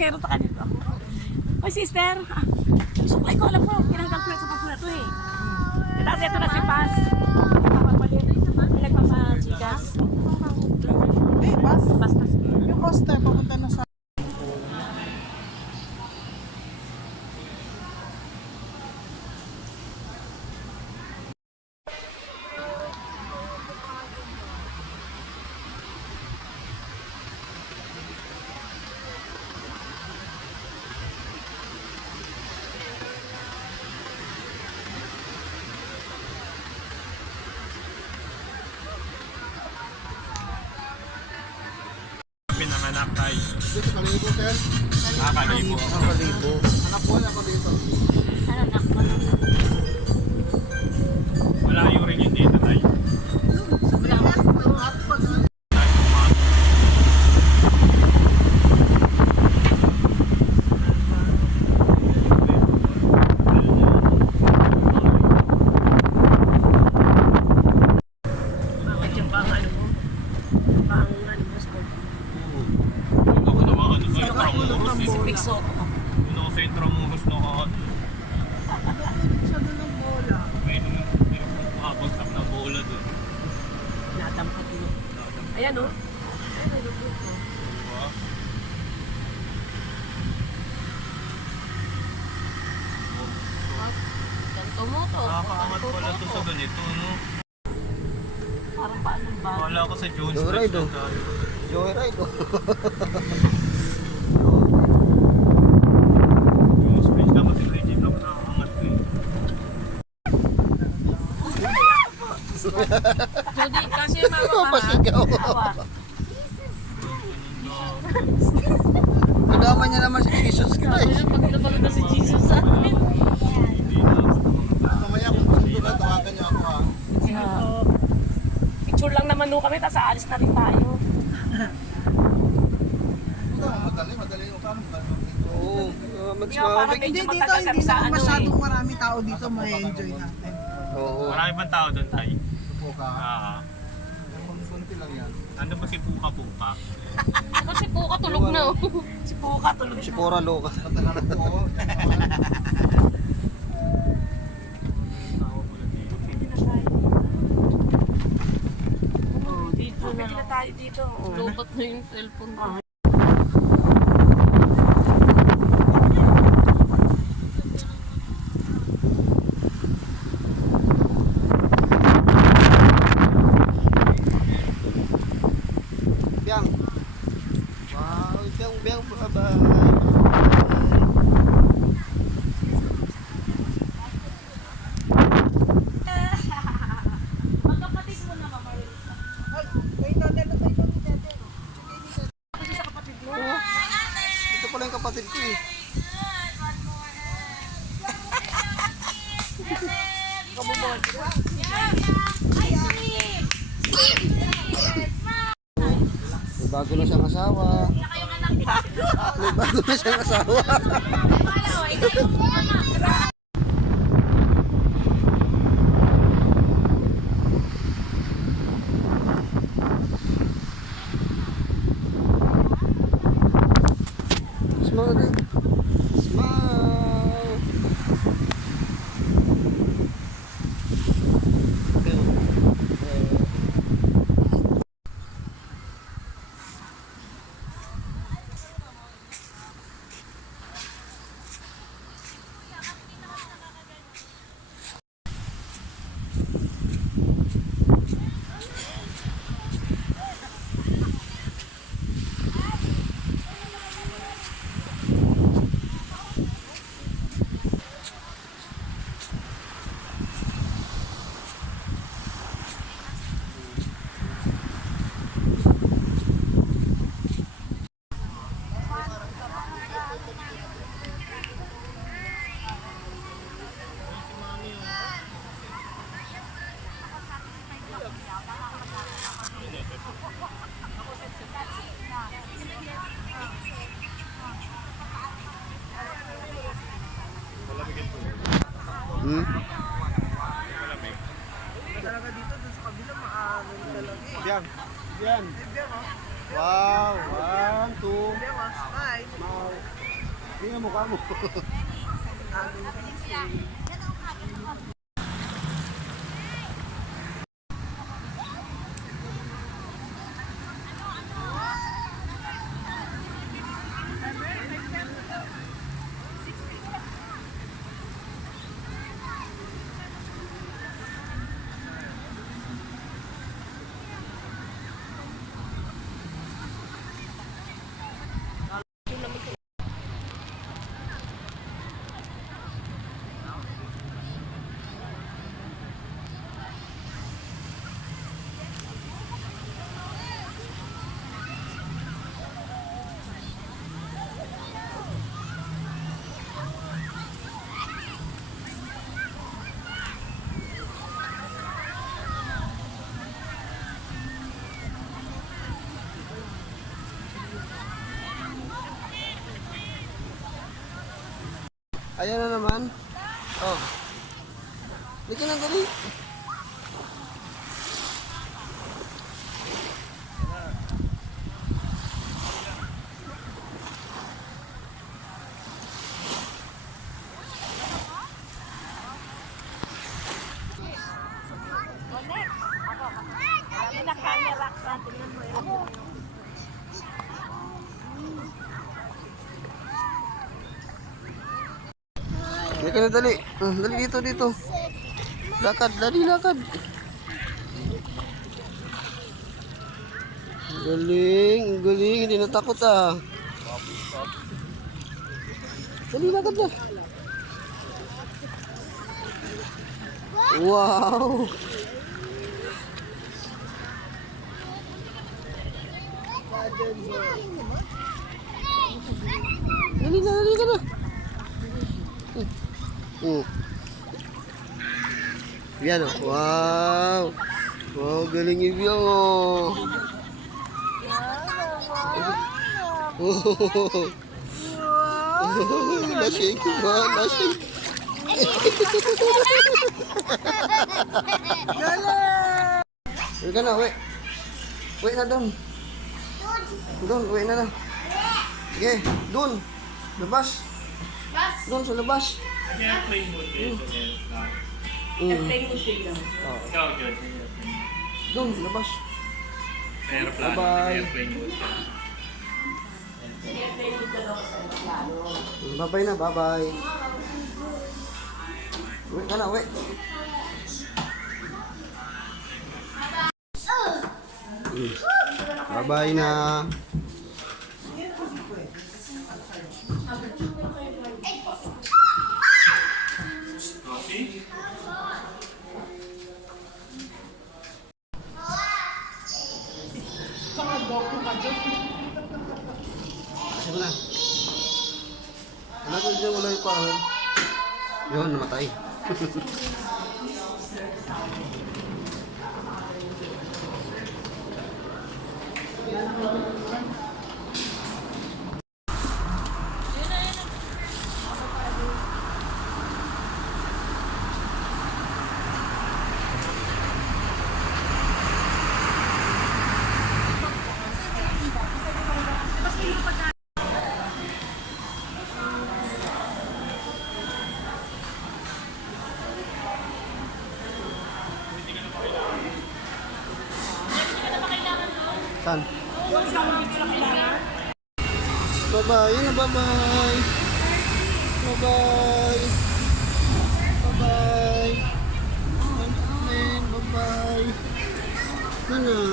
Kero ta kanito. Oy, sister. Suklay ko, alam ko. Kinanggal ko sa kapula to eh. Tapos ito na si Paz. Papapalit. Nagpapachikas. Eh, bus. Bas na. Yung coaster, papunta na sa... Pinanganak tayo. Dito kalibo, sir. Kalibo. Kalibo. Anak po ako dito. Ano, nakpa na. Malayo rin yung dito tayo. Pikso. Ito sa Intramuros na ako. Sa doon ng bola. May makabagsak na bola doon. Nadampat mo. Ayan o. Diba? Ganto mo to. Nakakaangat pala to sa ganito, no? Parang paano ba? Wala ko sa Jones Joyride, Bridge lang oh. tayo. Joyride, oh. Jones Bridge lang kasi legit lang nakakaangat ko eh. Judy, kasi mama Ikaw ka. pasigaw. Awa. Nagama niya naman si Jesus Christ. Pagdabalog na si Jesus sa amin. Mamaya kung gusto ka, tawagan niyo ako, ha. Picture lang naman nung kami, tapos aalis na rin tayo. Madali yung kamo. Oo. Mas Yung parang mabig. Hindi, medyo dito, matagal hindi kami sa naman ano masyadong eh. maraming tao dito, ma-enjoy natin. Oo. Marami bang tao doon tayo? Puka. Kunti lang yan. Ano ba si Puka-Puka? Ano si Puka tulog na oh. Si Puka tulog Si na. Pora Loca. Tao pala dito. Pwede na tayo. Oh, dito na. Pwede na tayo dito. Lubat na yung cellphone ko. Biang. Wow, biang, bye-bye. Magkapatid mo na, Mama Rita. Ay, dati. Kasi sa kapatid mo. Ito pala yung kapatid ko, eh. Kamubon. May bago na siyang asawa. May bago na siyang asawa. Smile. Smile. Hmm? Talaga dito, dun sa kabila, maaaring talaga eh. Yan. Yan. Biang, oh. Wow. 1, 2. Biang, oh. Smile. Smile. Tingnan mukha mo. Ayan na naman. Oh. Lika na dali. Lika na dali. Dali dito, dito. Lakad, dali lakad. Galing, galing. Hindi natakot ah. Dali lakad na. Wow. Dali ka na. Yan oh. Wow. Wow, galing yung Biang oh. Nashake. Wow, nashake. Uwi ka na, uwi. Uwi na doon. Doon, uwi na na. Sige, doon. Labas. Doon sa labas. Airplane mode eh. Airplane mo siya. Ikaw, John. Doon, labas. Airplane. Bye-bye. Airplane mode. Bye-bye na, bye-bye. Uwi ka na, uwi. Bye-bye na. Kasi mo na. Ano ko dyan wala yung parang. Yun, namatay. Saan? Bye-bye. Yan na, bye-bye. Bye-bye. Bye-bye. Bye-bye. Bye-bye. Ano?